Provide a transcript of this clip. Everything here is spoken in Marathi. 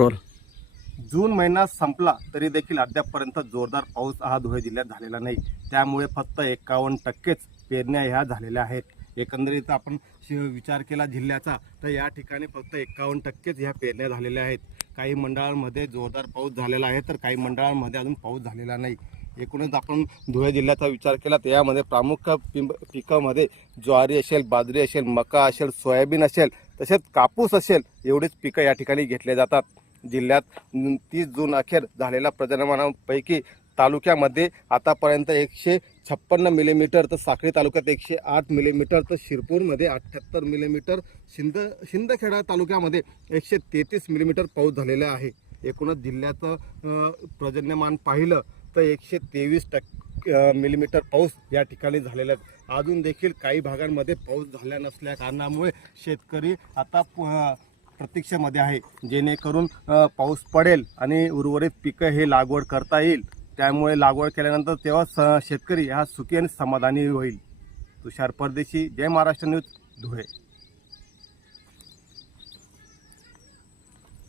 रोल जून महिना संपला तरी देखील अद्यापपर्यंत जोरदार पाऊस हा धुळे जिल्ह्यात झालेला नाही. त्यामुळे फक्त एकावन्न टक्केच पेरण्या ह्या झालेल्या आहेत. एकंदरीत आपण विचार केला जिल्ह्याचा तर या ठिकाणी फक्त एकावन्न टक्केच ह्या पेरण्या झालेल्या आहेत. काही मंडळांमध्ये जोरदार पाऊस झालेला आहे तर काही मंडळांमध्ये अजून पाऊस झालेला नाही. एकूणच आपण धुळे जिल्ह्याचा विचार केला तर यामध्ये प्रामुख्य पिंब पिकामध्ये ज्वारी असेल बाजरी असेल मका असेल सोयाबीन असेल तसेच कापूस असेल एवढीच पिकं या ठिकाणी घेतले जातात. जिल्ह्यात तीस जून अखेर झालेल्या प्रजनमानापैकी तालुक्यामध्ये आतापर्यंत एकशे छप्पन्न मिलीमीटर तर साखळी तालुक्यात एकशे आठ मिलीमीटर तर शिरपूरमध्ये अठ्ठ्याहत्तर मिलीमीटर शिंद शिंदखेडा तालुक्यामध्ये एकशे तेहतीस मिलीमीटर पाऊस झालेला आहे. एकूणच जिल्ह्याचं पर्जन्यमान पाहिलं तर एकशे तेवीस टक्के मिलीमीटर पाऊस या ठिकाणी झालेला आहे. अजून देखील काही भागांमध्ये पाऊस झाला नसल्या कारणामुळे शेतकरी आता प- प्रतीक्षेमध्ये आहे. जेणेकरून पाऊस पडेल आणि उर्वरित पिकं हे लागवड करता येईल. त्यामुळे लागवड केल्यानंतर तेव्हा स शेतकरी हा सुखी आणि समाधानी होईल. तुषार परदेशी जय महाराष्ट्र न्यूज धुळे.